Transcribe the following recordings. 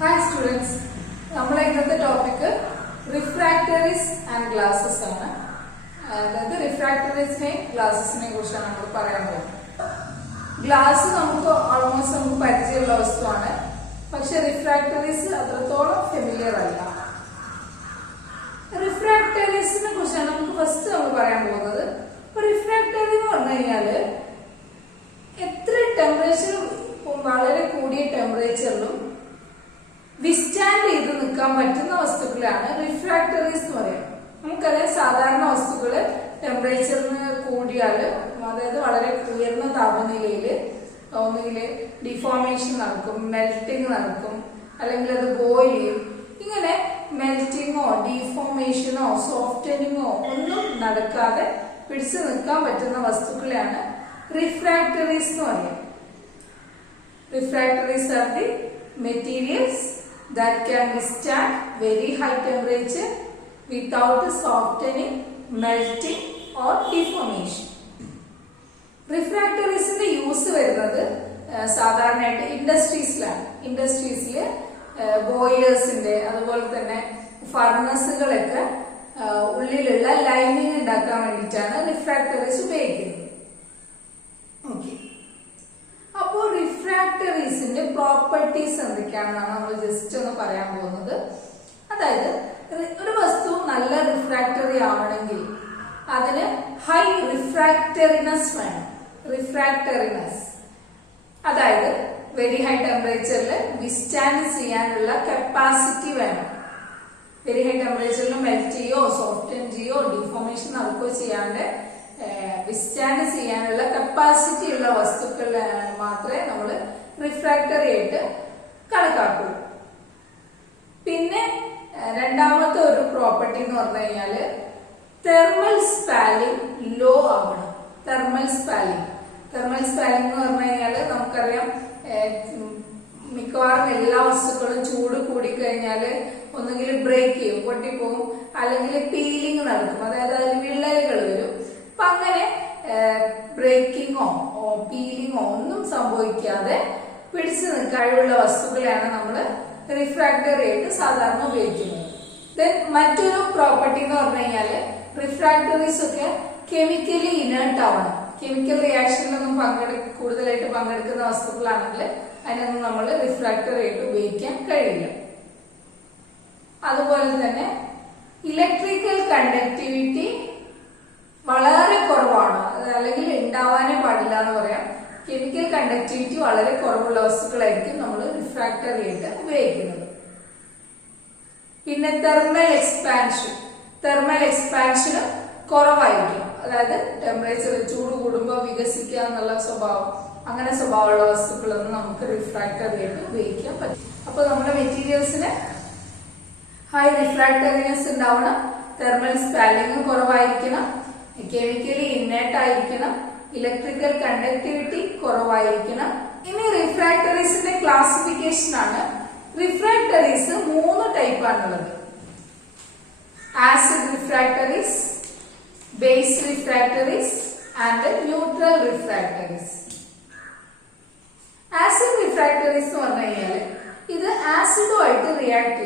Hi students, നമ്മൾ ഇന്നത്തെ topic റിഫ്രാക്ടറീസ് and glasses ആണ്. അതായത് റിഫ്രാക്ടറീസിനെയും ഗ്ലാസസിനെയും കുറിച്ചാണ് നമ്മൾ പറയാൻ പോകുന്നത്. ഗ്ലാസ് നമുക്ക് ഓൾമോസ്റ്റ് പരിചയമുള്ള വസ്തുവാണ്, പക്ഷെ റിഫ്രാക്ടറീസ് അത്രത്തോളം ഫെമിലിയർ അല്ല. റിഫ്രാക്ടറീസിനെ കുറിച്ചാണ് നമുക്ക് ഫസ്റ്റ് നമ്മൾ പറയാൻ പോകുന്നത്. റിഫ്രാക്ടറി എന്ന് പറഞ്ഞു കഴിഞ്ഞാല് എത്ര ടെമ്പറേച്ചർ, വളരെ കൂടിയ ടെമ്പറേച്ചറിലും വിസ്റ്റാൻഡ് ചെയ്ത് നിൽക്കാൻ പറ്റുന്ന വസ്തുക്കളാണ് റിഫ്രാക്ടറീസ് എന്ന് പറയുന്നത്. നമുക്കറിയാം, സാധാരണ വസ്തുക്കള് ടെമ്പറേച്ചറിന് കൂടിയാല്, അതായത് വളരെ ഉയർന്ന താപനിലയില് ഒന്നുകിൽ ഡിഫോർമേഷൻ നടക്കും, മെൽറ്റിംഗ് നടക്കും, അല്ലെങ്കിൽ അത് ബോയിൽ ചെയ്യും. ഇങ്ങനെ മെൽറ്റിങ്ങോ ഡിഫോർമേഷനോ സോഫ്റ്റനിങ്ങോ ഒന്നും നടക്കാതെ പിടിച്ചു നിൽക്കാൻ പറ്റുന്ന വസ്തുക്കളെയാണ് റിഫ്രാക്ടറീസ് എന്ന് പറയുന്നത്. Refractories are the materials that can withstand very high temperature without softening, melting or deformation. റിഫ്രാക്ടറീസിന്റെ യൂസ് വരുന്നത് സാധാരണയായിട്ട് ഇൻഡസ്ട്രീസിലാണ്. ഇൻഡസ്ട്രീസിൽ ബോയിലേഴ്സിന്റെ അതുപോലെ തന്നെ ഫർണസുകളൊക്കെ ഉള്ളിലുള്ള ലൈനിങ് ഉണ്ടാക്കാൻ വേണ്ടിയിട്ടാണ് റിഫ്രാക്ടറീസ് ഉപയോഗിക്കുന്നത്. ഓക്കെ, അപ്പോൾ റിഫ്രാക്ടറീസിന്റെ പ്രോപ്പർട്ടീസ് എന്തൊക്കെയാണെന്നാണ് നമ്മൾ ജസ്റ്റ് ഒന്ന് പറയാൻ പോകുന്നത്. അതായത് ഒരു വസ്തു നല്ല റിഫ്രാക്ടറി ആവണമെങ്കിൽ അതിന് ഹൈ റിഫ്രാക്ടറിനെസ് വേണം. റിഫ്രാക്ടറിനെസ് അതായത് വെരി ഹൈ ടെമ്പറേച്ചറിൽ വിസ്റ്റാൻഡ് ചെയ്യാനുള്ള കപ്പാസിറ്റി വേണം. വെരി ഹൈ ടെമ്പറേച്ചറിൽ മെൽറ്റ് ചെയ്യോ സോഫ്റ്റൻ ചെയ്യോ ഡിഫോർമേഷൻ നടക്കുകയോ ചെയ്യാണ്ട് വിസ്റ്റാൻഡ് ചെയ്യാനുള്ള കപ്പാസിറ്റി ഉള്ള വസ്തുക്കൾ മാത്രമേ നമ്മൾ റിഫ്രാക്ടറി ആയിട്ട് കണക്കാക്കൂ. പിന്നെ രണ്ടാമത്തെ ഒരു പ്രോപ്പർട്ടി എന്ന് പറഞ്ഞു കഴിഞ്ഞാല് തെർമൽ സ്പാലിംഗ് ലോ ആവണം. തെർമൽ സ്പാലിംഗ് എന്ന് പറഞ്ഞു കഴിഞ്ഞാല് നമുക്കറിയാം, മിക്കവാറും എല്ലാ വസ്തുക്കളും ചൂട് കൂടിക്കഴിഞ്ഞാല് ഒന്നുകിൽ ബ്രേക്ക് ചെയ്യും, പൊട്ടിപ്പോവും, അല്ലെങ്കിൽ പീലിംഗ് നടക്കും, അതായത് അതിൽ വിള്ളലുകൾ വരും. അപ്പൊ അങ്ങനെ ബ്രേക്കിങ്ങോ പീലിങ്ങോ ഒന്നും സംഭവിക്കാതെ പിടിച്ചു കഴിവുള്ള വസ്തുക്കളെയാണ് നമ്മൾ റിഫ്രാക്ടറി ആയിട്ട് സാധാരണ ഉപയോഗിക്കുന്നത്. ദെൻ മറ്റൊരു പ്രോപ്പർട്ടി എന്ന് പറഞ്ഞു കഴിഞ്ഞാല് റിഫ്രാക്ടറീസ് ഒക്കെ കെമിക്കലി ഇനേർട്ട് ആവണം. കെമിക്കൽ റിയാക്ഷനിലൊന്നും കൂടുതലായിട്ട് പങ്കെടുക്കുന്ന വസ്തുക്കളാണെങ്കിൽ അതിനൊന്നും നമ്മൾ റിഫ്രാക്ടറി ആയിട്ട് ഉപയോഗിക്കാൻ കഴിയില്ല. അതുപോലെ തന്നെ ഇലക്ട്രിക്കൽ കണ്ടക്ടിവിറ്റി വളരെ കുറവാണ്, അല്ലെങ്കിൽ ഉണ്ടാവാനേ പാടില്ല എന്ന് പറയാം. കെമിക്കൽ കണ്ടക്ടിവിറ്റി വളരെ കുറവുള്ള വസ്തുക്കളായിരിക്കും നമ്മൾ റിഫ്രാക്ടറി ആയിട്ട് ഉപയോഗിക്കുന്നത്. പിന്നെ തെർമൽ എക്സ്പാൻഷൻ കുറവായിരിക്കും. അതായത് ടെമ്പറേച്ചർ ചൂട് കൂടുമ്പോൾ വികസിക്കുക എന്നുള്ള സ്വഭാവം, അങ്ങനെ സ്വഭാവമുള്ള വസ്തുക്കളൊന്നും നമുക്ക് റിഫ്രാക്ടറി ആയിട്ട് ഉപയോഗിക്കാൻ പറ്റും. അപ്പൊ നമ്മുടെ മെറ്റീരിയൽസിന് ഹൈ റിഫ്രാക്ടറിനെസ് ഉണ്ടാവണം, തെർമൽ സ്പാലിംഗ് കുറവായിരിക്കണം, കെമിക്കലി ഇന്നേർട്ട് ആയിരിക്കണം, ഇലക്ട്രിക്കൽ കണ്ടക്ടിവിറ്റി കുറവായിരിക്കണം. ഇനി റിഫ്രാക്ടറീസിന്റെ ക്ലാസിഫിക്കേഷൻ ആണ്. റിഫ്രാക്ടറീസ് 3 ടൈപ്പാണുള്ളത്: acid refractories, base refractories and neutral refractories. Acid refractories എന്ന് പറഞ്ഞു കഴിഞ്ഞാൽ ഇത് ആസിഡുമായിട്ട് റിയാക്ട്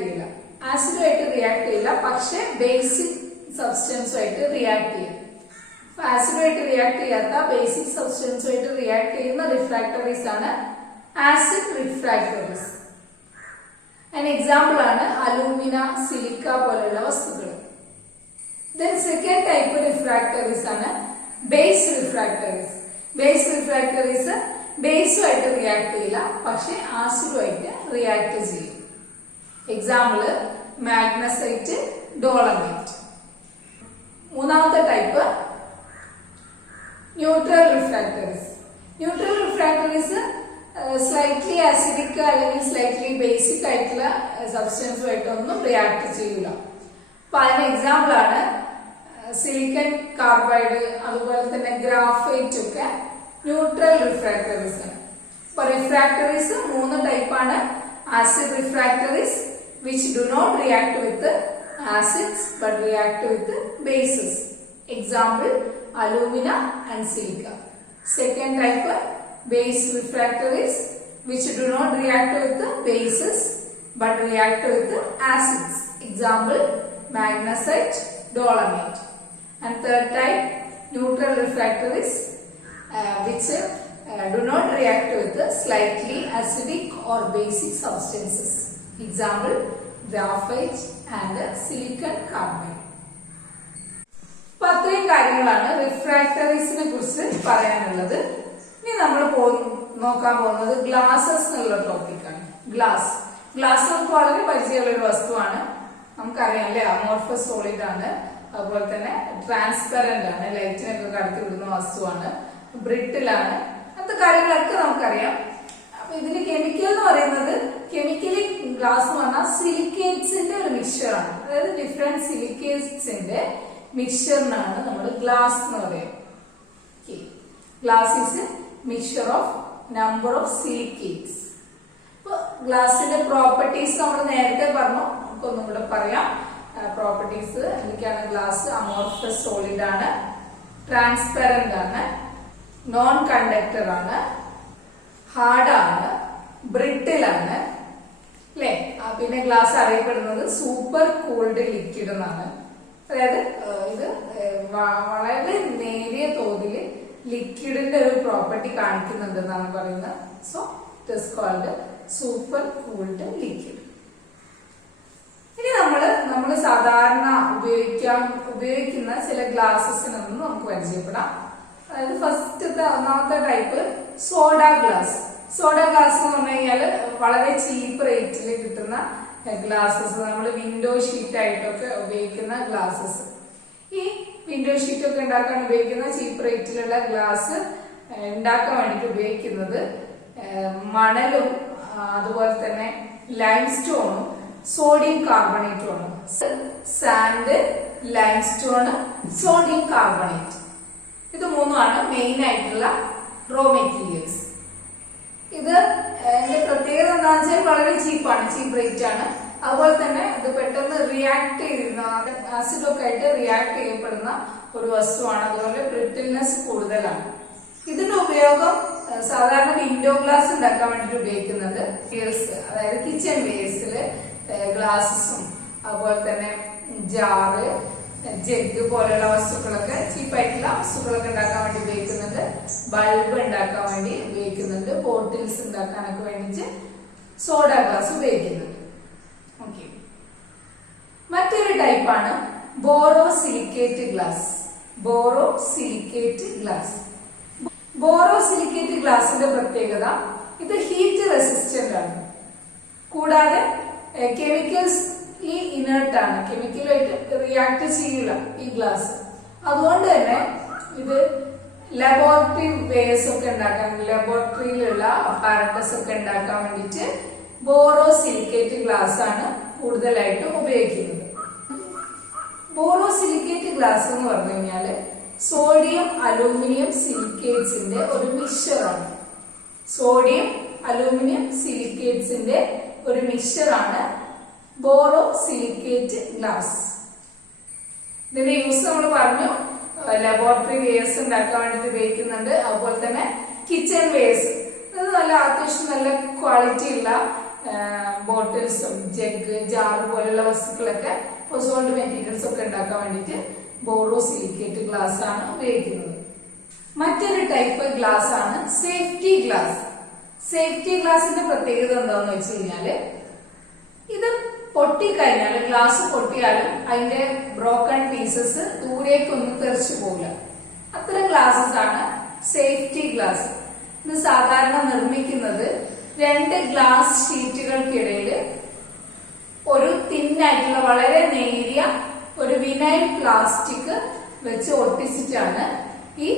ചെയ്യില്ല, പക്ഷെ ബേസിക് സബ്സ്റ്റൻസുമായിട്ട് റിയാക്ട് ചെയ്യും. ആസിഡുമായിട്ട് റിയാക്ട് ചെയ്യാത്ത ബേസിക് സബ്സ്റ്റൻസുമായിട്ട് റിയാക്ട് ചെയ്യുന്ന റിഫ്രാക്ടറീസ് ആണ് ആസിഡ് റിഫ്രാക്ടറീസ്. അതിന് എക്സാമ്പിൾ ആണ് അലൂമിന, സിലിക്ക പോലെയുള്ള വസ്തുക്കൾ. ദെൻ സെക്കൻഡ് ടൈപ്പ് റിഫ്രാക്ടറീസ് ആണ് ബേസ് റിഫ്രാക്ടറീസ്. ബേസുമായിട്ട് റിയാക്ട് ചെയ്യില്ല, പക്ഷെ ആസിഡുമായിട്ട് റിയാക്ട് ചെയ്യും. Example magnesite, dolomite. മൂന്നാമത്തെ ടൈപ്പ് ന്യൂട്രൽ റിഫ്രാക്ടറീസ് സ്ലൈറ്റ്ലി ആസിഡിക് അല്ലെങ്കിൽ സ്ലൈറ്റ്ലി ബേസിക് ആയിട്ടുള്ള സബ്സ്റ്റൻസുമായിട്ടൊന്നും റിയാക്ട് ചെയ്യില്ല. അപ്പൊ അതിന് എക്സാമ്പിൾ ആണ് സിലിക്കൺ കാർബൈഡ്, അതുപോലെ തന്നെ ഗ്രാഫൈറ്റ് ഒക്കെ ന്യൂട്രൽ റിഫ്രാക്ടറീസ് ആണ്. അപ്പൊ റിഫ്രാക്ടറീസ് 3 ടൈപ്പാണ്. Acid refractories which do not react with acids but react with bases. Example, alumina and silica. Second type, base refractories which do not react with the bases but react with acids. Example, magnesite, dolomite. And third type, neutral refractories, which do not react with slightly acidic or basic substances. Example, graphite and silicon carbide. അപ്പൊ അത്രയും കാര്യങ്ങളാണ് റിഫ്രാക്ടറീസിനെ കുറിച്ച് പറയാനുള്ളത്. ഇനി നമ്മൾ നോക്കാൻ പോകുന്നത് glasses എന്നുള്ള ടോപ്പിക്കാണ്. ഗ്ലാസ് നമുക്ക് വളരെ പരിചയമുള്ള ഒരു വസ്തുവാണ്. നമുക്കറിയാം അല്ലെ, അമോർഫസ് സോളിഡ് ആണ്, അതുപോലെ തന്നെ ട്രാൻസ്പെറന്റ് ആണ്, ലൈറ്റിനൊക്കെ കടത്തി വിടുന്ന വസ്തുവാണ്, ബ്രിട്ടിലാണ്, അങ്ങനത്തെ കാര്യങ്ങളൊക്കെ നമുക്കറിയാം. അപ്പൊ ഇതിന്റെ കെമിക്കൽ എന്ന് പറയുന്നത്, കെമിക്കലി ഗ്ലാസ് എന്ന് പറഞ്ഞാൽ സിലിക്കേറ്റ്സിന്റെ ഒരു മിക്സ്ചറാണ്. അതായത് ഡിഫറെന്റ് സിലിക്കേറ്റ്സിന്റെ മിക്സ്ചറിനാണ് നമ്മൾ ഗ്ലാസ് എന്ന് പറയുന്നത്. Glass is mixture of number of silicates. ഇപ്പൊ ഗ്ലാസിന്റെ പ്രോപ്പർട്ടീസ് നമ്മൾ നേരത്തെ പറഞ്ഞു, നമുക്കൊന്നും കൂടെ പറയാം. പ്രോപ്പർട്ടീസ് എന്തൊക്കെയാണ്? ഗ്ലാസ് അമോർഫസ് സോളിഡ് ആണ്, ട്രാൻസ്പെറന്റ് ആണ്, നോൺ കണ്ടക്ടർ ആണ്, ഹാർഡ് ആണ്, ബ്രിട്ടിൽ ആണ് അല്ലെ. പിന്നെ ഗ്ലാസ് അറിയപ്പെടുന്നത് സൂപ്പർ കൂൾഡ് ലിക്വിഡ് എന്നാണ്. അതായത് ഇത് വളരെ നേരിയ തോതിൽ ലിക്വിഡിന്റെ ഒരു പ്രോപ്പർട്ടി കാണിക്കുന്നുണ്ടെന്നാണ് പറയുന്നത്. So it is called super cooled liquid. ഇനി നമ്മൾ സാധാരണ ഉപയോഗിക്കുന്ന ചില ഗ്ലാസസിനൊന്നും നമുക്ക് പരിചയപ്പെടാം. അതായത് ഫസ്റ്റത്തെ ഒന്നാമത്തെ type soda glass. Soda glass എന്ന് പറഞ്ഞു കഴിഞ്ഞാൽ വളരെ ചീപ്പ് റേറ്റിൽ കിട്ടുന്ന ഗ്ലാസസ്, നമ്മൾ വിൻഡോ ഷീറ്റ് ആയിട്ടൊക്കെ ഉപയോഗിക്കുന്ന ഗ്ലാസസ്. ഈ വിൻഡോ ഷീറ്റ് ഒക്കെ ഉണ്ടാക്കാൻ ഉപയോഗിക്കുന്ന ചീപ്പ് റേറ്റിലുള്ള ഗ്ലാസ് ഉണ്ടാക്കാൻ വേണ്ടിട്ട് ഉപയോഗിക്കുന്നത് മണലും അതുപോലെ തന്നെ ലൈം സ്റ്റോണും സോഡിയം കാർബണേറ്റും ആണ്. Sand, lime stone, sodium carbonate, ഇത് മൂന്നുമാണ് മെയിൻ ആയിട്ടുള്ള റോ മെറ്റീരിയൽസ്. ഇത് എന്റെ പ്രത്യേകത എന്താണെന്ന് വെച്ചാൽ വളരെ ചീപ്പാണ്, ചീപ്പ് റേറ്റ് ആണ്. അതുപോലെ തന്നെ ഇത് പെട്ടെന്ന് റിയാക്ട് ചെയ്യുന്ന, ആസിഡൊക്കെ ആയിട്ട് റിയാക്ട് ചെയ്യപ്പെടുന്ന ഒരു വസ്തുവാണ്. അതുപോലെ ബ്രിട്ടിൽനെസ് കൂടുതലാണ്. ഇതിന്റെ ഉപയോഗം സാധാരണ വിൻഡോ ഗ്ലാസ് ഉണ്ടാക്കാൻ വേണ്ടിട്ട് ഉപയോഗിക്കുന്നത്, അതായത് കിച്ചൺ വേസില് ഗ്ലാസസും അതുപോലെ തന്നെ ജാറ്, ജഗ് പോലുള്ള വസ്തുക്കളൊക്കെ, ചീപ്പായിട്ടുള്ള വസ്തുക്കളൊക്കെ ഉണ്ടാക്കാൻ വേണ്ടി ഉപയോഗിക്കുന്നുണ്ട്. ബൾബ് ഉണ്ടാക്കാൻ വേണ്ടി ഉപയോഗിക്കുന്നുണ്ട്. ബോട്ടിൽസ് ഉണ്ടാക്കാനൊക്കെ വേണ്ടിട്ട് സോഡ ഗ്ലാസ് ഉപയോഗിക്കുന്നുണ്ട്. ഓക്കെ, മറ്റൊരു ടൈപ്പാണ് ബോറോസിലിക്കേറ്റ് ഗ്ലാസ്. ബോറോസിലിക്കേറ്റ് ഗ്ലാസിന്റെ പ്രത്യേകത, ഇത് ഹീറ്റ് റെസിസ്റ്റന്റ് ആണ്. കൂടാതെ കെമിക്കൽസ് ഈ ഇനേർട്ട് ആണ്, കെമിക്കലായിട്ട് റിയാക്ട് ചെയ്യില്ല ഈ ഗ്ലാസ്. അതുകൊണ്ട് തന്നെ ഇത് ലബോറട്ടറി വേസ് ഒക്കെ ഉണ്ടാക്കാൻ, ലബോറട്ടറിയിലുള്ള അപ്പാരറ്റസ് ഒക്കെ ഉണ്ടാക്കാൻ വേണ്ടിയിട്ട് ബോറോസിലിക്കേറ്റ് ഗ്ലാസ് ആണ് കൂടുതലായിട്ടും ഉപയോഗിക്കുന്നത്. ബോറോസിലിക്കേറ്റ് ഗ്ലാസ് എന്ന് പറഞ്ഞു കഴിഞ്ഞാല് സോഡിയം അലൂമിനിയം സിലിക്കേറ്റ്സിന്റെ ഒരു മിക്സ്ചറാണ്. സോഡിയം അലൂമിനിയം സിലിക്കേറ്റ്സിന്റെ ഒരു മിക്സ്ചറാണ് ബോറോസിലിക്കേറ്റ് ഗ്ലാസ്. ഇതിന്റെ യൂസ് നമ്മൾ പറഞ്ഞു, ലബോറട്ടറി വേസ് ഉണ്ടാക്കാൻ വേണ്ടിട്ട് ഉപയോഗിക്കുന്നുണ്ട്. അതുപോലെ തന്നെ കിച്ചൺ വേസ്, അത് നല്ല അത്യാവശ്യം നല്ല ക്വാളിറ്റി ഉള്ള ബോട്ടിൽസും ജഗ്, ജാറ് പോലുള്ള വസ്തുക്കളൊക്കെ, ഹൗസ്ഹോൾഡ് മെറ്റീരിയൽസ് ഒക്കെ ഉണ്ടാക്കാൻ വേണ്ടിട്ട് ബോറോസിലിക്കേറ്റ് ഗ്ലാസ് ആണ് ഉപയോഗിക്കുന്നത്. മറ്റൊരു ടൈപ്പ് ഗ്ലാസ് ആണ് സേഫ്റ്റി ഗ്ലാസ്. സേഫ്റ്റി ഗ്ലാസിന്റെ പ്രത്യേകത എന്താണെന്ന് വെച്ച് കഴിഞ്ഞാല്, ഇത് പൊട്ടിക്കഴിഞ്ഞാൽ, ഗ്ലാസ് പൊട്ടിയാലും അതിന്റെ ബ്രോക്കൺ പീസസ് ദൂരേക്കൊന്നും തെറിച്ചു പോകില്ല. അത്തരം ഗ്ലാസസ് ആണ് സേഫ്റ്റി ഗ്ലാസ്. ഇത് സാധാരണ നിർമ്മിക്കുന്നത് രണ്ട് ഗ്ലാസ് ഷീറ്റുകൾക്കിടയിൽ ഒരു തിന്നായിട്ടുള്ള വളരെ നേരിയ ഒരു വിനൈൽ പ്ലാസ്റ്റിക് വെച്ച് ഒട്ടിച്ചിട്ടാണ് ഈ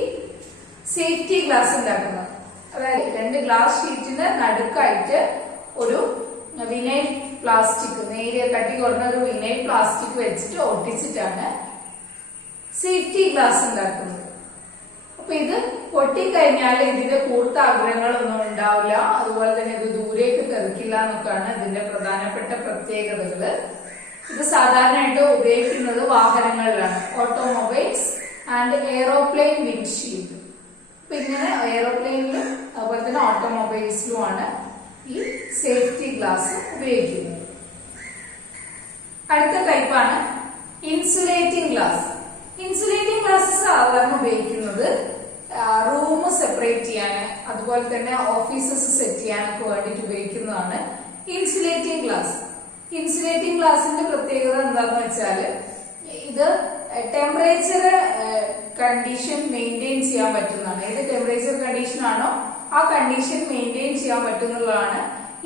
സേഫ്റ്റി ഗ്ലാസ് ഉണ്ടാക്കുന്നത്. അതായത് രണ്ട് ഗ്ലാസ് ഷീറ്റിന് നടുക്കായിട്ട് ഒരു വിനൈൽ പ്ലാസ്റ്റിക്, നേരിയ കട്ടി കുറഞ്ഞ ഒരു വിനൈൽ പ്ലാസ്റ്റിക് വെച്ചിട്ട് ഒട്ടിച്ചിട്ടാണ് സേഫ്റ്റി ഗ്ലാസ് ഉണ്ടാക്കുന്നത്. അപ്പൊ ഇത് പൊട്ടിക്കഴിഞ്ഞാൽ ഇതിന്റെ കൂർത്ത ആഗ്രഹങ്ങളൊന്നും ഉണ്ടാവില്ല, അതുപോലെ തന്നെ ഇത് ദൂരേക്ക് തെറിക്കില്ല എന്നൊക്കെയാണ് ഇതിന്റെ പ്രധാനപ്പെട്ട പ്രത്യേകതകള്. ഇത് സാധാരണയായിട്ട് ഉപയോഗിക്കുന്നത് വാഹനങ്ങളിലാണ്, ഓട്ടോമൊബൈൽസ് ആൻഡ് എയറോപ്ലെയിൻ വിൻഡ്ഷീൽഡ്. അപ്പൊ ഇങ്ങനെ എയറോപ്ലെയിനിലും അതുപോലെ തന്നെ ഓട്ടോമൊബൈൽസിലുമാണ് ഈ സേഫ്റ്റി ഗ്ലാസ് ഉപയോഗിക്കുന്നത്. അടുത്ത ടൈപ്പാണ് ഇൻസുലേറ്റിംഗ് ഗ്ലാസ്. ഇൻസുലേറ്റിംഗ് ഗ്ലാസ് സാധാരണ ഉപയോഗിക്കുന്നത് റൂം സെപ്പറേറ്റ് ചെയ്യാൻ, അതുപോലെ തന്നെ ഓഫീസസ് സെറ്റ് ചെയ്യാനൊക്കെ വേണ്ടിയിട്ട് ഉപയോഗിക്കുന്നതാണ് ഇൻസുലേറ്റിംഗ് ഗ്ലാസ്. ഇൻസുലേറ്റിംഗ് ഗ്ലാസിന്റെ പ്രത്യേകത എന്താന്ന് വെച്ചാല് ഇത് ടെമ്പറേച്ചർ കണ്ടീഷൻ മെയിൻറ്റെയിൻ ചെയ്യാൻ പറ്റുന്നതാണ്. ഏത് ടെമ്പറേച്ചർ കണ്ടീഷൻ ആണോ ആ കണ്ടീഷൻ മെയിൻറ്റെയിൻ ചെയ്യാൻ പറ്റുന്നതാണ്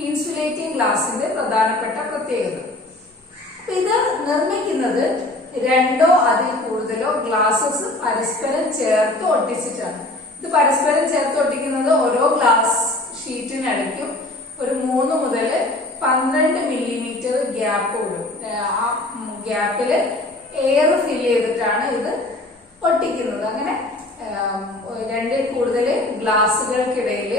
ഇൻസുലേറ്റിംഗ് ഗ്ലാസിന്റെ പ്രധാനപ്പെട്ട പ്രത്യേകത. ഇത് നിർമ്മിക്കുന്നത് രണ്ടോ അതിൽ കൂടുതലോ ഗ്ലാസസ് പരസ്പരം ചേർത്ത് ഒട്ടിച്ചിട്ടാണ്. ഇത് പരസ്പരം ചേർത്ത് ഒട്ടിക്കുന്നത് ഓരോ ഗ്ലാസ് ഷീറ്റിനടയ്ക്കും ഒരു 3 മുതൽ 12 മില്ലിമീറ്റർ ഗ്യാപ്പ് വരും. ആ ഗ്യാപ്പില് എയർ ഫില്ല് ചെയ്തിട്ടാണ് ഇത് ഒട്ടിക്കുന്നത്. അങ്ങനെ 2ൽ കൂടുതൽ ഗ്ലാസുകൾക്കിടയിൽ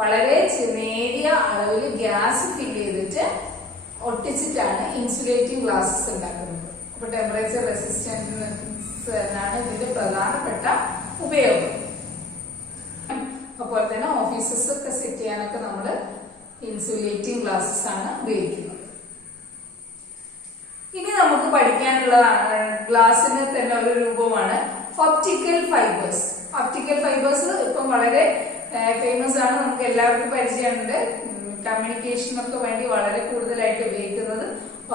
വളരെ നേരിയ അളവിൽ ഗ്യാസ് ഫില്ല് ചെയ്തിട്ട് ഒട്ടിച്ചിട്ടാണ് ഇൻസുലേറ്റിംഗ് ഗ്ലാസസ് ഉണ്ടാക്കുന്നത്. അപ്പൊ ടെമ്പറേച്ചർ റെസിസ്റ്റൻസ് എന്നാണ് ഇതിന്റെ പ്രധാനപ്പെട്ട ഉപയോഗം. അതുപോലെ തന്നെ ഓഫീസസ് ഒക്കെ സെറ്റ് ചെയ്യാനൊക്കെ നമ്മൾ ഇൻസുലേറ്റിംഗ് ഗ്ലാസസ് ആണ് ഉപയോഗിക്കുന്നത്. ഇനി നമുക്ക് പഠിക്കാനുള്ളതാണ് ഗ്ലാസിന് തന്നെ ഒരു രൂപമാണ് ഒപ്റ്റിക്കൽ ഫൈബേഴ്സ്. ഒപ്റ്റിക്കൽ ഫൈബേഴ്സ് ഇപ്പം വളരെ ഫേമസ് ആണ്, നമുക്ക് എല്ലാവർക്കും പരിചയമുണ്ട്. കമ്മ്യൂണിക്കേഷനൊക്കെ വേണ്ടി വളരെ കൂടുതലായിട്ട് ഉപയോഗിക്കുന്നത്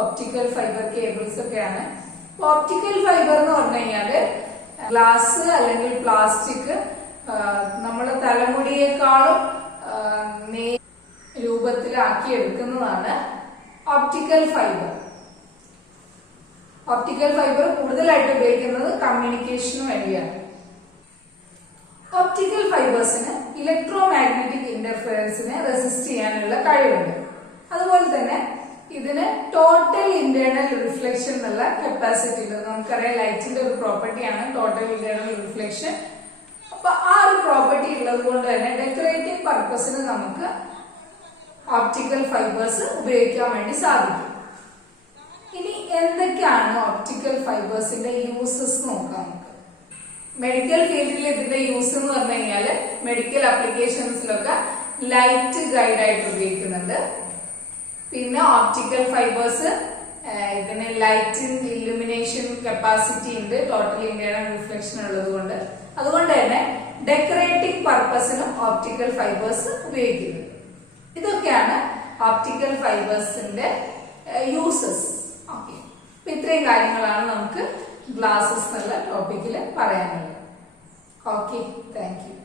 ഒപ്റ്റിക്കൽ ഫൈബർ കേബിൾസ് ഒക്കെയാണ്. ഒപ്റ്റിക്കൽ ഫൈബർ എന്ന് പറഞ്ഞു കഴിഞ്ഞാല് ഗ്ലാസ് അല്ലെങ്കിൽ പ്ലാസ്റ്റിക് നമ്മളെ തലമുടിയേക്കാളും രൂപത്തിലാക്കി എടുക്കുന്നതാണ് ഒപ്റ്റിക്കൽ ഫൈബർ. ഒപ്റ്റിക്കൽ ഫൈബർ കൂടുതലായിട്ട് ഉപയോഗിക്കുന്നത് കമ്മ്യൂണിക്കേഷന് വേണ്ടിയാണ്. ഒപ്റ്റിക്കൽ ഫൈബേഴ്സിന് ഇലക്ട്രോ മാഗ്നറ്റിക് ഇന്റർഫിയറൻസിനെ റെസിസ്റ്റ് ചെയ്യാനുള്ള കഴിവുണ്ട്. അതുപോലെ തന്നെ ഇതിന് ടോട്ടൽ ഇന്റേണൽ റിഫ്ലക്ഷൻ എന്നുള്ള കപ്പാസിറ്റി ഉണ്ട്. നമുക്കറിയാം ലൈറ്റിന്റെ ഒരു പ്രോപ്പർട്ടിയാണ് ടോട്ടൽ ഇന്റേണൽ റിഫ്ലക്ഷൻ. അപ്പൊ ആ ഒരു പ്രോപ്പർട്ടി ഉള്ളത് കൊണ്ട് തന്നെ ഡെക്കറേറ്റീവ് പർപ്പസിന് നമുക്ക് ഒപ്റ്റിക്കൽ ഫൈബേഴ്സ് ഉപയോഗിക്കാൻ വേണ്ടി സാധിക്കും. ഇനി എന്തൊക്കെയാണ് ഒപ്റ്റിക്കൽ ഫൈബേഴ്സിന്റെ യൂസസ് നോക്കാം നമുക്ക്. മെഡിക്കൽ ഫീൽഡിൽ ഇതിന്റെ യൂസ് എന്ന് പറഞ്ഞു കഴിഞ്ഞാല് മെഡിക്കൽ ആപ്ലിക്കേഷൻസിലൊക്കെ ലൈറ്റ് ഗൈഡ് ആയിട്ട് ഉപയോഗിക്കുന്നുണ്ട്. പിന്നെ ഓപ്റ്റിക്കൽ ഫൈബേഴ്സ് ഇതിന് ലൈറ്റ് ഇലുമിനേഷൻ കപ്പാസിറ്റി ഉണ്ട്, ടോട്ടൽ ഇന്റേണൽ റിഫ്ലക്ഷൻ ഉള്ളത് കൊണ്ട്. അതുകൊണ്ട് തന്നെ ഡെക്കറേറ്റിംഗ് പർപ്പസിനും ഓപ്റ്റിക്കൽ ഫൈബേഴ്സ് ഉപയോഗിക്കുന്നത്. ഇതൊക്കെയാണ് ഓപ്റ്റിക്കൽ ഫൈബേഴ്സിന്റെ യൂസസ്. ഓക്കെ, അപ്പൊ ഇത്രയും കാര്യങ്ങളാണ് നമുക്ക് ഗ്ലാസസ് എന്നുള്ള ടോപ്പിക്കിൽ പറയാനുള്ളത്. Okay, thank you.